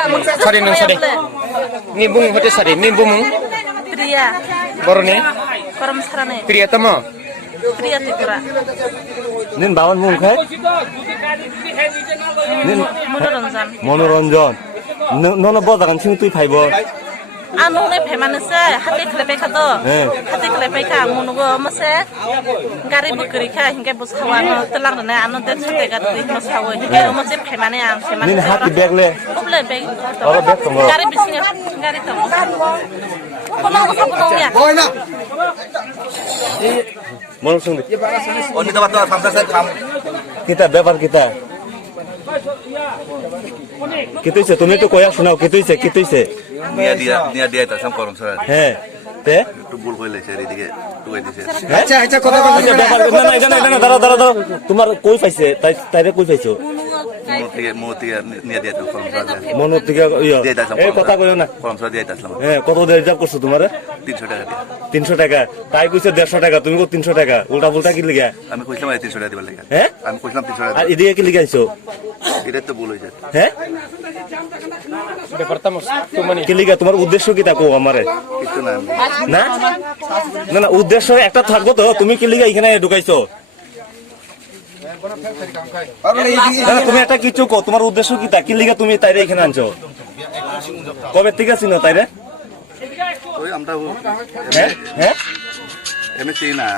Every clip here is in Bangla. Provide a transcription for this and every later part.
Sorry nung sorry. Ni bung hote sorry ni bung. Priya. Borone. Koram sarane. Priya tamo. Priya Tripura. Nin bawan mung khai. Nin Monoranjan. Monoranjan. Nono bo dagan sing tui phaibo. Anu ne phemanase hati khlepe khato. Hati khlepe ka munugo mase. Gari bukri kha hinge buskhawano telang ne anu de chute ga tui bushawo hinge mase phemane am phemane. Nin hati bag le. Oble bag. Ora bag tongo. Gari bisinga gari tongo. Kono ko ya. Boyna. Mono sung. Oni to bato samsa kam. Kita ব্যাপার kita. Kituise তুমি তো কয়া শোনাও kituise kituise. নিয়া দিয়া তা সাম করম স্যার হ্যাঁ তে একটু ভুল হইলে স্যার এদিকে টুকাই দিছে আচ্ছা কথা বলছি ব্যাপার না দাঁড়া তোমার কই পাইছে তাইরে কই পাইছো মোতি নিয়া দিয়া তা করম স্যার মন থেকে এই কথা কইও না করম স্যার দিয়া তাসলাম হ্যাঁ কত রিজার্ভ করছো তোমারে 300 টাকা দিয়া 300 টাকা তাই কইছে 150 টাকা তুমি কো 300 টাকা উল্টা পুল্টা কি লিগা আমি কইলাম 300 টাকা দিবার লাগা হ্যাঁ আমি কইলাম 300 টাকা আর এদিকে কি লিগা আইছো এটা তো ভুল হইছে হ্যাঁ Departamos tu mani. কি লিগা তোমার উদ্দেশ্য কি তা কো আমারে কিছু না না না উদ্দেশ্য একটা থাকবো তো তুমি কি লিগা এখানে ঢুকাইছো না তুমি একটা কিছু কো তোমার উদ্দেশ্য কি তা কি লিগা তুমি তাইরে এখানে আনছো কবে থেকে আছিস না তাইরে ওই আমরা হ্যাঁ হ্যাঁ এমসি না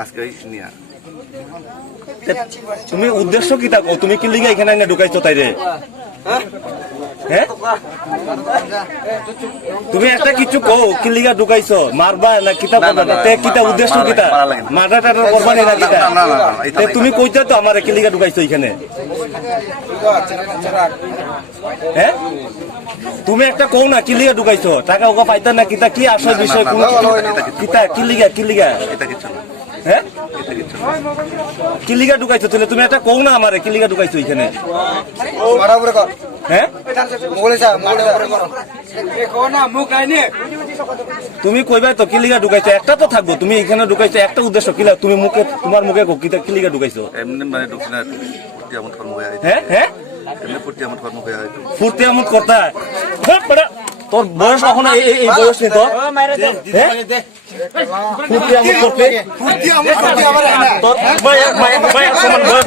আজকে নিয়া তুমি উদ্দেশ্য কি তা কো তুমি কি লিগা এখানে এনে ঢুকাইছো তাইরে হ্যাঁ তুমি একটা কিছু কো কি লিগা ঢুকাইছো মারবা না কিতা করবা তে কিতা উদ্দেশ্য কিতা মারটা টাটা করবা না কিতা তে তুমি কইতা তো আমারে কি লিগা ঢুকাইছো এখানে হ্যাঁ তুমি একটা কও না কি লিগা ঢুকাইছো টাকা ওগা পাইতা না কিতা কি আসল বিষয় কোন কিতা কি লিগা এটা কিছু না হ্যাঁ কি লিগা ঢুকাইছো তুমি একটা কও না আমারে কি লিগা ঢুকাইছো এখানে বরাবর কর হ্যাঁ তুমি কইবা তো কি লিগা ঢুকাইছো একটা তো থাকবো তুমি এখানে ঢুকাইছো একটা উদ্দেশ্য কি তুমি মুখে তোমার মুখে কি লিগা ঢুকাইছো এমনি মানে ঢুকনা ফুর্তি আমত কর্ম হয়ে হ্যাঁ হ্যাঁ এমনি ফুর্তি আমত কর্ম হয়ে ফুর্তি আমত করতা তোর বয়স এখন এই বয়স নেই তো ফুর্তি আমত করতে তোর মায়ের সমান বয়স